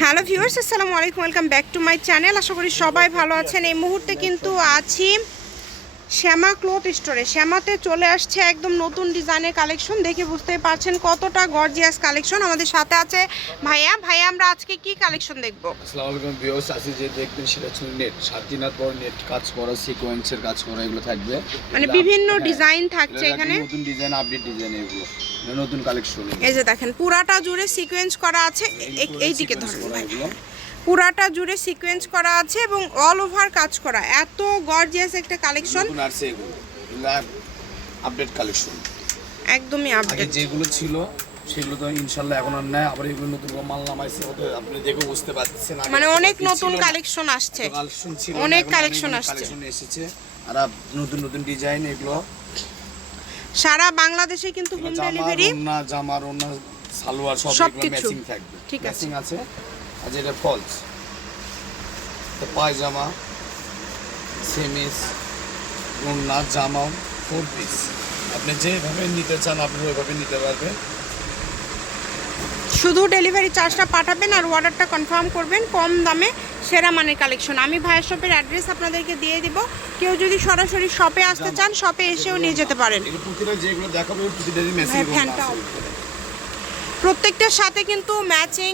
Hello viewers আসসালামু আলাইকুম welcome back to my channel. আশা করি সবাই ভালো আছেন। এই মুহূর্তে কিন্তু আছি শ্যামা ক্লথ স্টোরে। শ্যামাতে চলে আসছে একদম নতুন ডিজাইনের কালেকশন। দেখে বুঝতেই পারছেন কতটা গর্জিয়াস কালেকশন আমাদের সাথে আছে। ভাইয়া ভাইয়া আমরা আজকে কি কালেকশন দেখব? আসসালামু আলাইকুম ভিউয়ার্স আজকে যে দেখবেন সেটা হচ্ছে নেট। সাত দিন পর নেট কাজ করা সিকোয়েন্সের কাজ করা এগুলো থাকবে। মানে বিভিন্ন হ্যাঁ, ডিজাইন থাকছে এখানে নতুন ডিজাইন আপডেট ডিজাইন এগুলো। নতুন কালেকশন এই যে দেখেন পুরাটা জুড়ে সিকোয়েন্স করা আছে এই- দিকে ধরবো ভাই। পুরাটা জুড়ে সিকোয়েন্স করা আছে এবং অল ওভার কাজ করা। এত গর্জিয়াস একটা কালেকশন আপডেট কালেকশন একদমই আপডেট যেগুলো ছিল সেগুলো তো ইনশাল্লাহ এখন আর নাই। আবার এগুলো নতুন মাল নামাইছে আপনি দেখে বুঝতে পারছেন মানে অনেক নতুন কালেকশন আসছে। কালেকশন ছিল অনেক কালেকশন আসছে। কালেকশন এসেছে। আর নতুন নতুন ডিজাইন এগুলো সারা বাংলাদেশে কিন্তু হোম ডেলিভারি না জামার ওন্না সালোয়ার সব ম্যাচিং থাকবে। ঠিক আছে। ম্যাচিং আছে। আর যেটা ফলস তো পায়জামা সেমিস ওন্না জামা ফোর পিস আপনি যেভাবে নিতে চান আপনি ওইভাবে নিতে পারবেন। শুধু ডেলিভারি চার্জটা পাঠাবেন আর অর্ডারটা কনফার্ম করবেন কম দামে সেরা মানের কালেকশন আমি ভাইয়ের শপের অ্যাড্রেস আপনাদেরকে দিয়ে দিব। কেউ যদি সরাসরি শপে আসতে চান শপে এসেও নিয়ে যেতে পারেন। হ্যাঁ, প্রত্যেকটার সাথে কিন্তু ম্যাচিং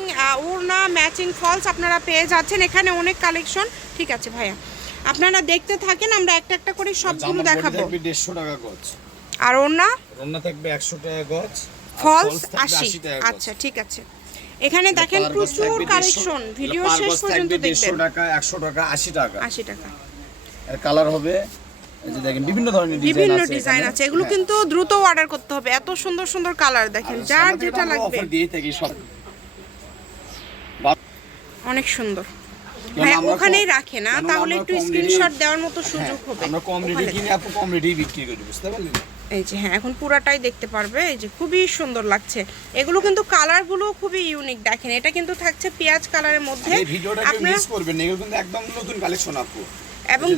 ওড়না ম্যাচিং ফলস আপনারা পেয়ে যাচ্ছেন। এখানে অনেক কালেকশন ঠিক আছে ভাইয়া। আপনারা দেখতে থাকেন আমরা একটা একটা করে সবগুলো দেখাবো। থাকবে দেড়শো টাকা গজ। আর ওড়না? রন্না থাকবে একশো টাকা গজ। ফলস আশি। আচ্ছা ঠিক আছে। এখানে দেখেন প্রচুর কালেকশন ভিডিও শেষ পর্যন্ত দেখবেন। টাকা একশো টাকা আশি টাকা। আশি টাকা। এর কালার হবে এই যে দেখেন বিভিন্ন ধরনের ডিজাইন বিভিন্ন আছে ডিজাইন আছে। এগুলো হ্যাঁ। কিন্তু দ্রুত অর্ডার করতে হবে। এত সুন্দর সুন্দর কালার দেখেন। যার যেটা লাগবে। offer দিয়ে থাকি সব। অনেক সুন্দর। ভাই ওখানেই রাখে না তাহলে একটু স্ক্রিনশট দেওয়ার মতো সুযোগ হ্যাঁ, হবে। আমরা কম রেটে কিনে আপু কম রেটেই বিক্রি করি বুঝতে পারলেন? এই যে হ্যাঁ এখন পুরাটাই দেখতে পারবে। এই যে খুবই সুন্দর লাগছে। এগুলো কিন্তু কালারগুলো খুবই ইউনিক দেখেন। এটা কিন্তু থাকছে পেঁয়াজ কালারের মধ্যে। আপনি আপনারা মিস করবেন এগুলো কিন্তু একদম নতুন কালেকশন আপু। এবং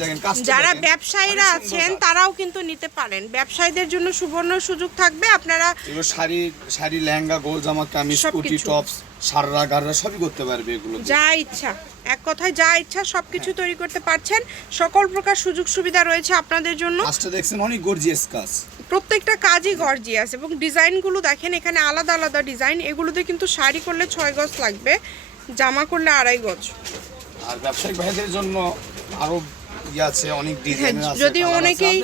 যারা ব্যবসায়ীরা আছেন তারাও কিন্তু নিতে পারেন। ব্যবসায়ীদের জন্য সুবর্ণ সুযোগ থাকবে। আপনারা শাড়ি শাড়ি লেহেঙ্গা গোল জামা কামিজ কুটি টপস সাররা গাররা সবই করতে পারবে এগুলো যা ইচ্ছা এক কথায় যা ইচ্ছা সবকিছু তৈরি করতে পারছেন। সকল প্রকার সুযোগ সুবিধা রয়েছে আপনাদের জন্য। কাজটা দেখছেন অনেক গর্জিয়াস কাজ। প্রত্যেকটা কাজই গর্জিয়াস এবং ডিজাইনগুলো দেখেন এখানে আলাদা আলাদা ডিজাইন। এগুলোতে কিন্তু শাড়ি করলে ছয় গজ লাগবে জামা করলে আড়াই গজ। আর ব্যবসায়িক ভাইদের জন্য আরও ইয়ে আছে অনেক হ্যাঁ যদি অনেকেই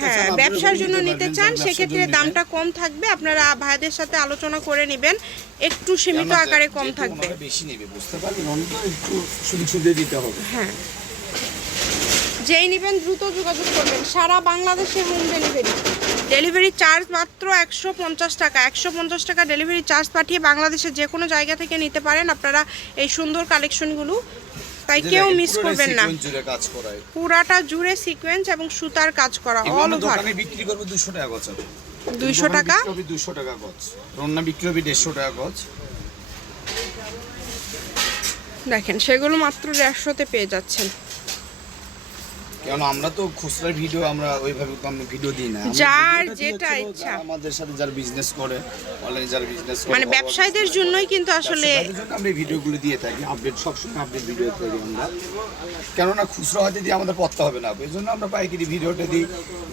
হ্যাঁ ব্যবসার জন্য নিতে চান সেক্ষেত্রে দামটা কম থাকবে আপনারা ভাইদের সাথে আলোচনা করে নেবেন। একটু সীমিত আকারে কম থাকবে। বেশি নেবে বুঝতে পারলেন? একটু সুবিধা দিতে হবে। হ্যাঁ। যেই নেবেন দ্রুত যোগাযোগ করবেন। সারা বাংলাদেশে হোম ডেলিভারি ডেলিভারি চার্জ মাত্র একশো পঞ্চাশ টাকা। একশো পঞ্চাশ টাকা ডেলিভারি চার্জ পাঠিয়ে বাংলাদেশের যে কোনো জায়গা থেকে নিতে পারেন। আপনারা এই সুন্দর কালেকশনগুলো তাই কেউ দেখেন, মিস করবেন না। পুরাটা জুড়ে সিকোয়েন্স এবং সুতার কাজ করা অল ওভার বিক্রি করবে দুশো টাকা গজ 200 টাকা? বিক্রি হবে দুশো টাকা গছ রন্না বিক্রি হবে দেড়শো টাকা গছ দেখেন সেগুলো মাত্র দেড়শোতে পেয়ে যাচ্ছেন। কারণ আমরা তো খুচরা ভিডিও আমরা ওইভাবে তো আমরা ভিডিও দিই না। যার যেটা ইচ্ছা। আমাদের সাথে যারা বিজনেস করে অনলাইনে যারা বিজনেস করে মানে ব্যবসায়ীদের জন্যই কিন্তু আসলে আমরা ভিডিওগুলো দিয়ে থাকি আপডেট সবসময় আপডেট ভিডিও করি আমরা। কেননা খুচরো হয়তো দিয়ে আমাদের পড়তে হবে না এই জন্য আমরা পাইকারি ভিডিওটা দিই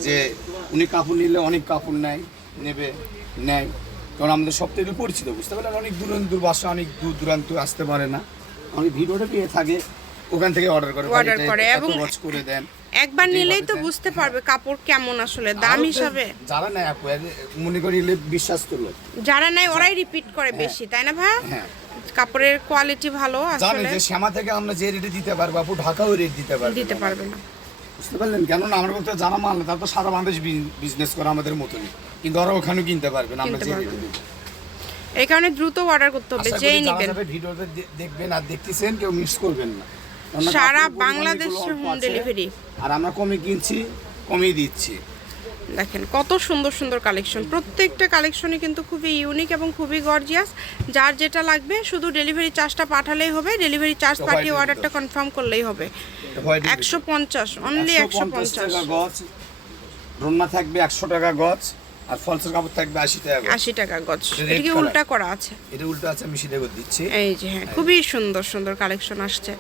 যে উনি কাপড় নিলে অনেক কাপড় নেয় নেবে নেয়। কারণ আমাদের সব থেকে পরিচিত বুঝতে পারলেন? অনেক দূর দূর বাসা অনেক দূর দূরান্ত আসতে পারে না। আমি ভিডিওটা পেয়ে থাকে ওখান থেকে অর্ডার করে এটা করে এবং- করে দেন। একবার নিলেই তো বুঝতে পারবে কাপড় কেমন আসলে দাম হিসাবে। যারা নেয় আপু মনে করি বিশ্বাস করল যারা নাই ওরাই রিপিট করে বেশি তাই না ভাই? হ্যাঁ। কাপড়ের কোয়ালিটি ভালো আসলে। যে শ্যামা থেকে আমরা যে রেটে দিতে পারব আপু ঢাকাও রেট দিতে পারবে দিতে পারবে না। বুঝতে পারলেন? কেননা আমার কথা জানা মাল না, তারা তো সারা বাংলাদেশ বিজনেস করে আমাদের মতনই। কিন্তু ওরা ওখানেও কিনতে পারবে না আমরা যে রেটে না। দিই। এই কারণে দ্রুত অর্ডার করতে হবে যেই নেবেন। দে- দেখবেন আর দেখতেছেন কেউ মিস করবেন না। সারা বাংলাদেশে হোম ডেলিভারি আর আমরা কমে কিনছি কমেই দিচ্ছি। দেখেন কত সুন্দর সুন্দর কালেকশন প্রত্যেকটা কালেকশনই কিন্তু খুবই ইউনিক এবং খুবই গর্জিয়াস যার যেটা লাগবে শুধু ডেলিভারি চার্জটা পাঠালেই হবে ডেলিভারি চার্জ পাঠিয়ে অর্ডারটা কনফার্ম করলেই হবে। একশো পঞ্চাশ অনলি একশো পঞ্চাশ টাকা গজ রন্না থাকবে একশো টাকা গজ আর ফলসের কাপড় থাকবে আশি টাকা আশি টাকা গজ। এটা কি উল্টা করা আছে। এটা উল্টো আছে আমি সেটা দিচ্ছি। এই যে হ্যাঁ খুবই সুন্দর সুন্দর কালেকশন আসছে।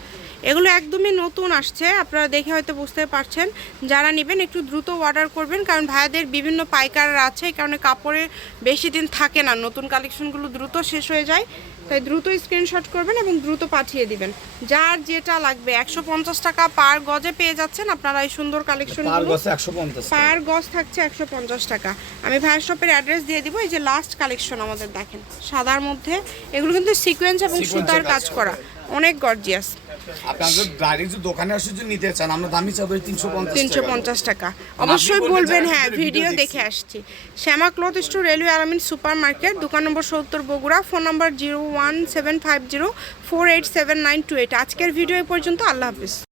এগুলো একদমই নতুন আসছে আপনারা দেখে হয়তো বুঝতে পারছেন। যারা নেবেন একটু দ্রুত অর্ডার করবেন কারণ ভাইয়াদের বিভিন্ন পাইকার আছে এই কারণে কাপড়ে বেশি দিন থাকে না। নতুন কালেকশনগুলো দ্রুত শেষ হয়ে যায় তাই দ্রুত স্ক্রিনশট করবেন এবং দ্রুত পাঠিয়ে দিবেন। যার যেটা লাগবে একশো পঞ্চাশ টাকা পার গজে পেয়ে যাচ্ছেন আপনারা এই সুন্দর কালেকশন পার গজ থাকছে একশো পঞ্চাশ টাকা। আমি ভাইয়ের শপের অ্যাড্রেস দিয়ে দিব এই যে লাস্ট কালেকশন আমাদের দেখেন সাদার মধ্যে। এগুলো কিন্তু সিকোয়েন্স এবং সুতার কাজ করা। অনেক গর্জিয়াস আপনাদের ডাইরেক্ট দোকানে আসে যদি নিতে চান আমরা দামি চাবো তিনশো পঞ্চাশ তিনশো পঞ্চাশ টাকা। অবশ্যই বলবেন হ্যাঁ ভিডিও ভিডিও দেখে আসছি। Shyama cloth store railway Alamin super market দোকান নম্বর সত্তর Bogura phone number zero one seven five zero four eight seven nine two eight. আজকের ভিডিও এ পর্যন্ত আল্লাহ হাফিজ।